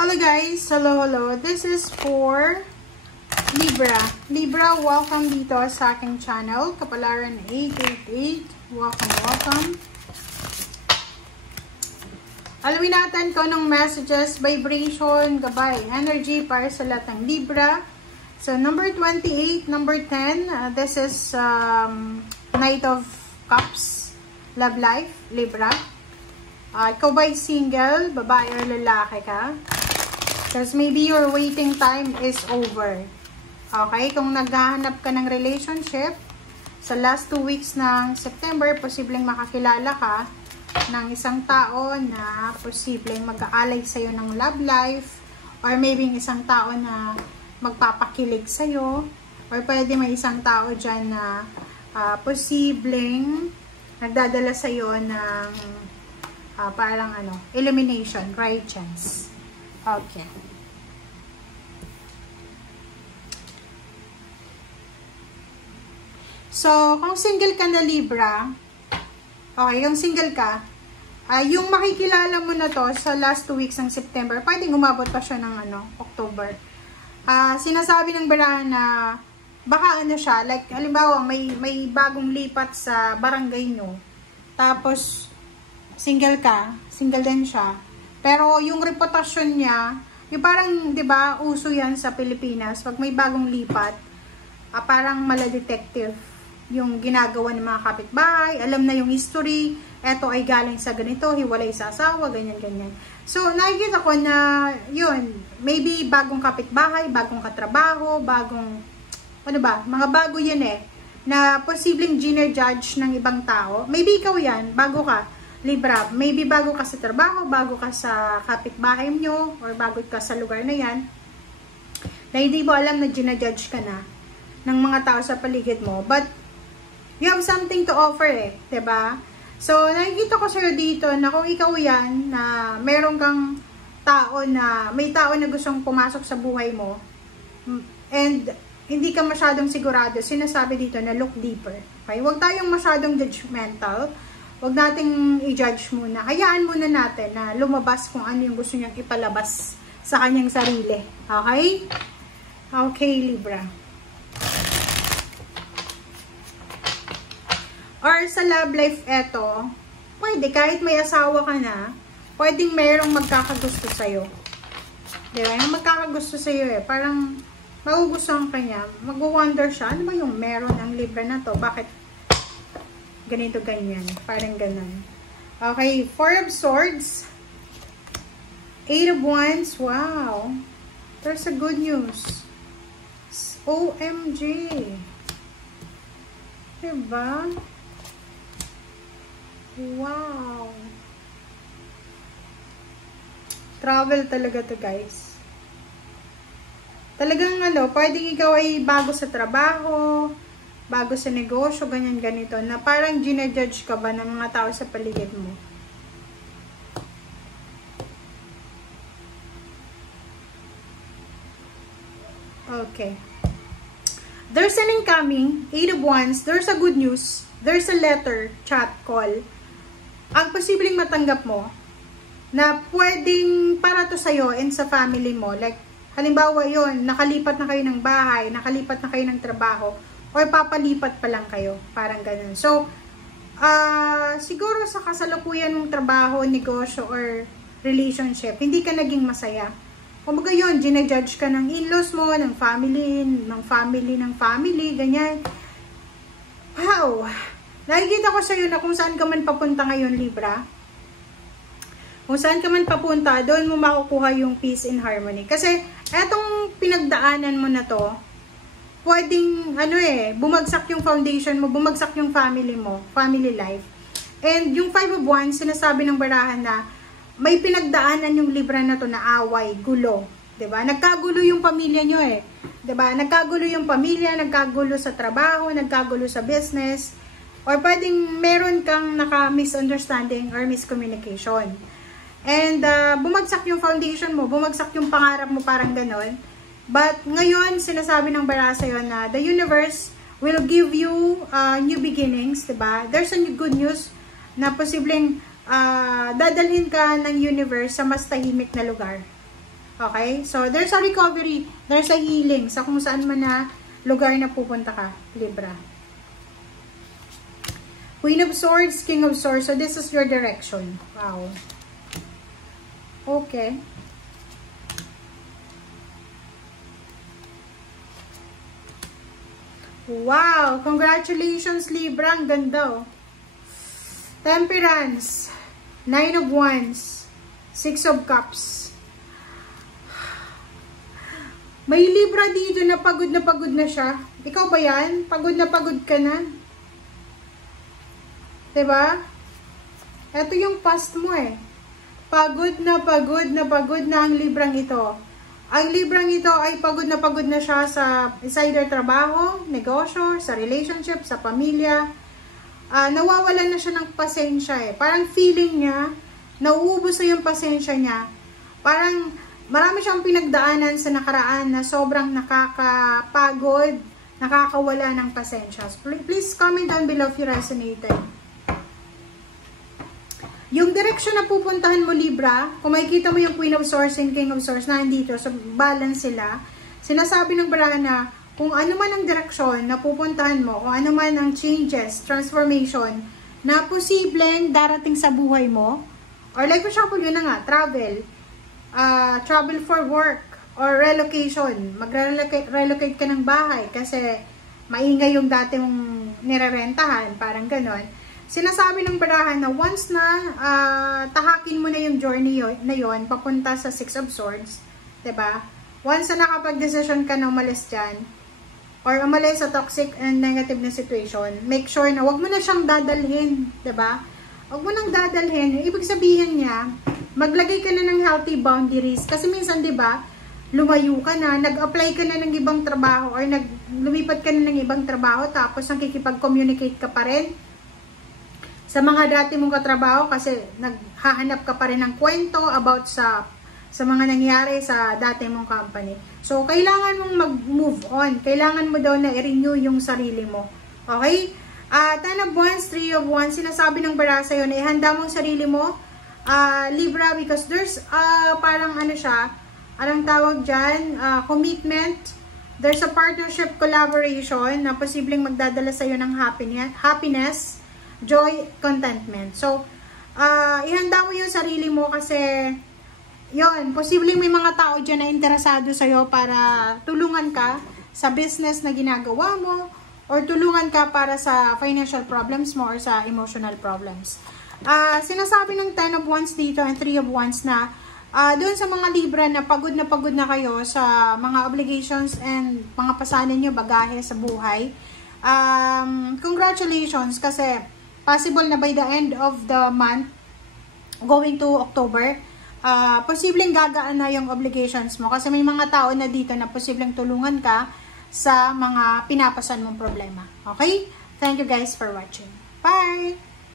Hello guys, hello. This is for Libra. Libra, welcome dito sa aking channel, Kapalaran 888. Welcome. Alamin natin kung anong messages, vibration, gabay, energy para sa lahat ng Libra. So, number 28, number 10, this is Knight of Cups, Love Life, Libra. Ikaw ba'y single, babae or lalaki ka? Because maybe your waiting time is over. Okay? Kung naghahanap ka ng relationship, sa last 2 weeks ng September, posibleng makakilala ka ng isang tao na posibleng mag-aalay sa'yo ng love life, or maybe isang tao na magpapakilig sa'yo, or pwede may isang tao dyan na posibleng nagdadala sa'yo ng parang elimination, right chance. Okay. So, kung single ka na Libra, okay, yung single ka, yung makikilala mo na to sa last 2 weeks ng September, pwedeng umabot pa siya ng October. Sinasabi ng barahan na baka siya, like halimbawa may bagong lipat sa barangay nyo, tapos single ka, single din siya, pero yung reputasyon niya, yung parang 'di ba, uso yan sa Pilipinas, pag may bagong lipat, parang mala-detective yung ginagawa ng mga kapitbahay, alam na yung history, eto ay galing sa ganito, hiwalay sa asawa, ganyan. So, nakikita ko na, yun, maybe bagong kapitbahay, bagong katrabaho, bagong, mga bago yun na posibleng gina-judge ng ibang tao. Maybe ikaw yan, bago ka, Libra, maybe bago ka sa trabaho, bago ka sa kapitbahay nyo, or bago ka sa lugar na yan, na hindi mo alam na gina-judge ka na ng mga tao sa paligid mo, but you have something to offer diba? So, nakikita ko sa'yo dito na kung ikaw yan, na meron kang tao na, may tao na gustong pumasok sa buhay mo, and hindi ka masyadong sigurado, sinasabi dito na look deeper. Okay? Huwag tayong masyadong judgmental. Huwag nating i-judge muna. Hayaan muna natin na lumabas kung ano yung gusto niyang ipalabas sa kanyang sarili. Okay? Okay, Libra. Or sa love life eto, pwede kahit may asawa ka na, pwedeng merong magkakagusto sa'yo. Diba? Yung magkakagusto sa'yo parang magugustuhan ka niya, mag-wonder siya, ano ba yung meron ng Libra na to? Bakit ganito, ganyan? Parang ganun. Okay, 4 of Swords, 8 of Wands, wow! There's a good news. OMG! Diba? Wow! Travel talaga to, guys. Talagang pwedeng ikaw ay bago sa trabaho, bago sa negosyo, ganyan-ganito, na parang ginajudge ka ba ng mga tao sa paligid mo. Okay. There's an incoming, 8 of Wands, there's a good news, there's a letter, chat, call. Ang posibleng matanggap mo, na pwedeng para to sa'yo and sa family mo, like, halimbawa yon, nakalipat na kayo ng bahay, nakalipat na kayo ng trabaho, or papalipat pa lang kayo, parang ganun. So, siguro sa kasalukuyan mong trabaho, negosyo, or relationship, hindi ka naging masaya. Kumbaga yun, ginajudge ka ng in-laws mo, ng family, ganyan. Wow! Nakikita ko sa'yo na kung saan ka man papunta ngayon, Libra. Kung saan ka man papunta, doon mo makukuha yung peace and harmony. Kasi, etong pinagdaanan mo na to, pwedeng, bumagsak yung foundation mo, bumagsak yung family mo, family life. And yung 5 of Wands, sinasabi ng barahan na may pinagdaanan yung Libra na to na away, gulo. Diba? Nagkagulo yung pamilya nyo Diba? Nagkagulo yung pamilya, nagkagulo sa trabaho, nagkagulo sa business, or pwedeng meron kang naka-misunderstanding or miscommunication. And bumagsak yung foundation mo, bumagsak yung pangarap mo, parang ganon. But ngayon, sinasabi ng baraha sa'yo na the universe will give you new beginnings, diba? There's a good news na posibleng dadalhin ka ng universe sa mas tahimik na lugar. Okay? So, there's a recovery, there's a healing sa kung saan man na lugar na pupunta ka, Libra. Queen of Swords, King of Swords. So, this is your direction. Wow. Okay. Wow! Congratulations, Libra. Ang ganda, oh. Temperance. 9 of Wands. 6 of Cups. May Libra dito na pagod na siya. Ikaw ba yan? Pagod ka na. Diba? Ito yung past mo eh. Pagod na ang Librang ito. Ang Librang ito ay pagod na siya sa either trabaho, negosyo, sa relationship, sa pamilya. Nawawalan na siya ng pasensya eh. Parang feeling niya, nauubos na yung pasensya niya. Parang marami siyang pinagdaanan sa nakaraan na sobrang nakakapagod, nakakawala ng pasensya. Please comment down below if you resonated. Yung direction na pupuntahan mo, Libra, kung makikita mo yung Queen of Swords and King of Swords na andito, so balance sila, sinasabi ng barahan na kung ano man ang direksyon na pupuntahan mo, kung ano man ang changes, transformation, na posibleng darating sa buhay mo, or like for example, yun na nga, travel for work or relocation. Mag-relocate ka ng bahay kasi maingay yung dati mong nirerentahan, parang ganon. Sinasabi ng barahan na once na tahakin mo na yung journey na yon papunta sa 6 of Swords, 'di ba? Once na nakapag-decision ka na umalis dyan or umalis sa toxic and negative na situation, make sure na wag mo na siyang dadalhin, 'di ba? Wag mo nang dadalhin. Ibig sabihin niya, maglagay ka na ng healthy boundaries. Kasi minsan, di ba, lumayo ka na, nag-apply ka na ng ibang trabaho or lumipat ka na ng ibang trabaho tapos nakikipag-communicate ka pa rin sa mga dati mong katrabaho kasi naghahanap ka pa rin ng kwento about sa mga nangyari sa dati mong company. So, kailangan mong mag-move on. Kailangan mo daw na i-renew yung sarili mo. Okay? 10 of Wands, 3 of Wands, sinasabi ng bara sa'yo na ihanda mo ang sarili mo, Libra, because there's parang ano siya, anong tawag dyan, commitment, there's a partnership collaboration na posibleng magdadala sa'yo ng happiness, joy, contentment. So, ihanda mo yung sarili mo kasi yon, posibleng may mga tao dyan na interesado sa'yo para tulungan ka sa business na ginagawa mo or tulungan ka para sa financial problems mo or sa emotional problems. Sinasabi ng 10 of Wands dito and 3 of Wands na doon sa mga Libra na pagod na kayo sa mga obligations and mga pasanin nyo, bagahe sa buhay. Congratulations kasi possible na by the end of the month, going to October, posibleng gagaan na yung obligations mo kasi may mga tao na dito na posibleng tulungan ka sa mga pinapasan mong problema. Okay? Thank you guys for watching. Bye!